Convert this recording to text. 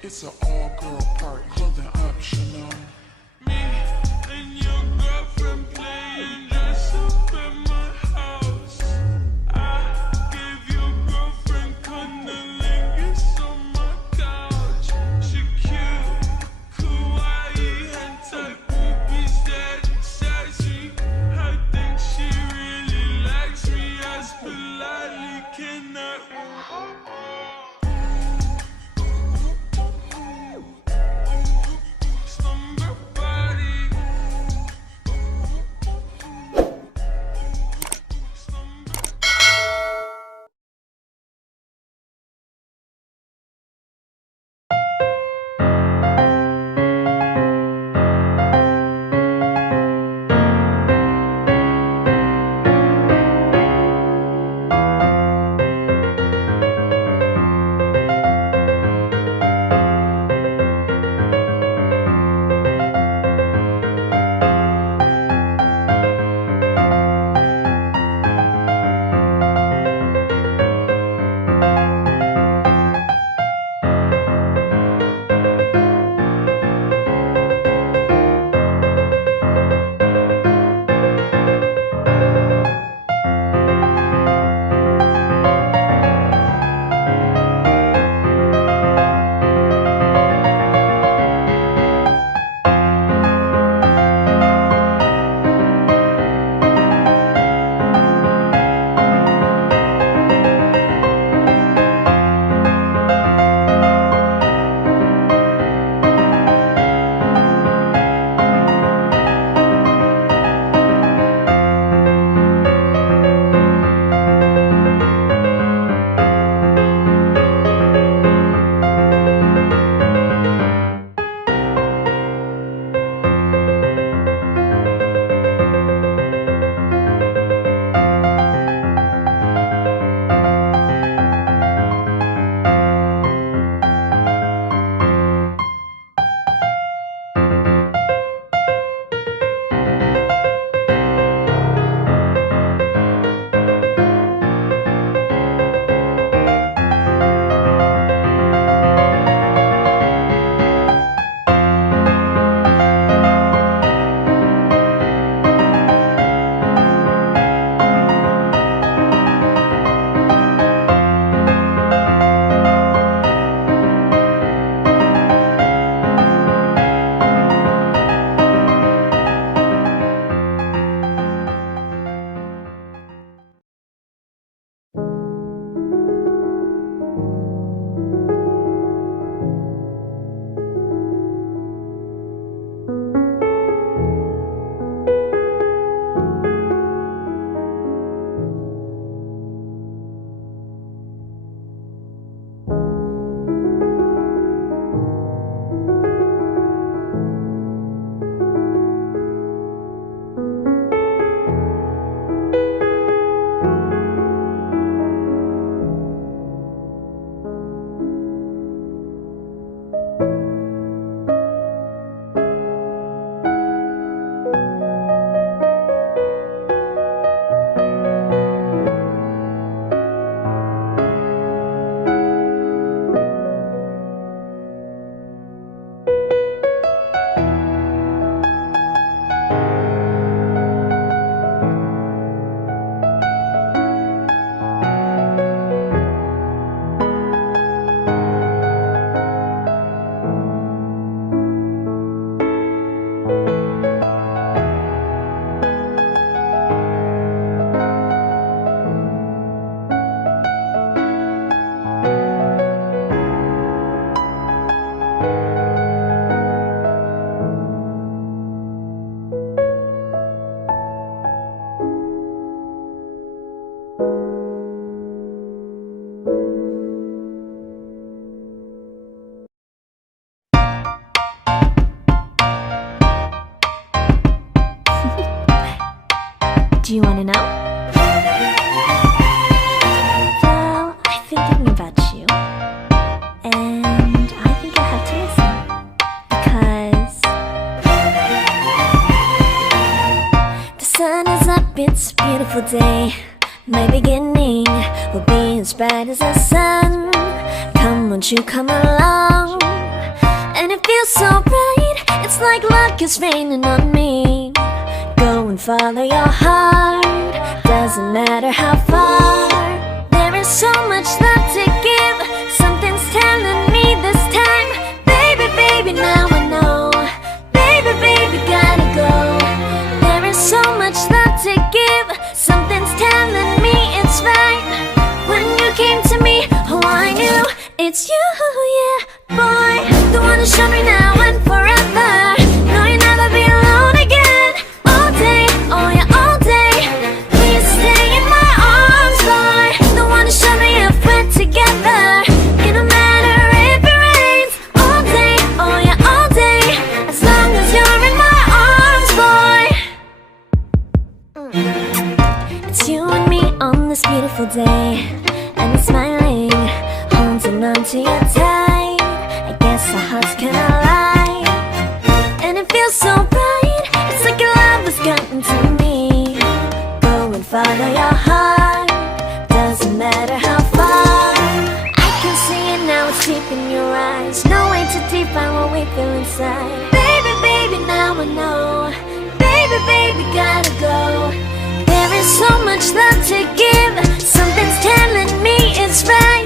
It's an all-girl party, clothing optional. Me and your girlfriend playing dress up at my house. I gave your girlfriend cunnilingus on my couch. She cute, kawaii, and type boobies that excite me. I think she really likes me as politely cannot. Do you want to know? Well, I've been thinking about you, and I think I have to listen, because the sun is up, it's a beautiful day. My beginning will be as bright as the sun. Come, won't you come along? like luck is raining on me. Go and follow your heart, doesn't matter how far. There is so much love to give. Something's telling me this time. Baby, baby, now I know. Baby, baby, gotta go. There is so much love to give. Something's telling me it's right. When you came to me, oh, I knew it's you, yeah, boy. The one who showed me now and forever. No, you'll never be alone again. All day, oh yeah, all day. Please stay in my arms, boy. The one who showed me if we're together. It don't matter if it rains. All day, oh yeah, all day. As long as you're in my arms, boy. It's you and me on this beautiful day, and it's smiling, holding on to you tight. I guess our hearts can align, and it feels so right. It's like your love has gotten to me. Go and follow your heart, doesn't matter how far. I can see it now, it's deep in your eyes. No way to define what we feel inside. Baby, baby, now I know. Baby, baby, gotta go. There is so much love to give. Something's telling me it's right.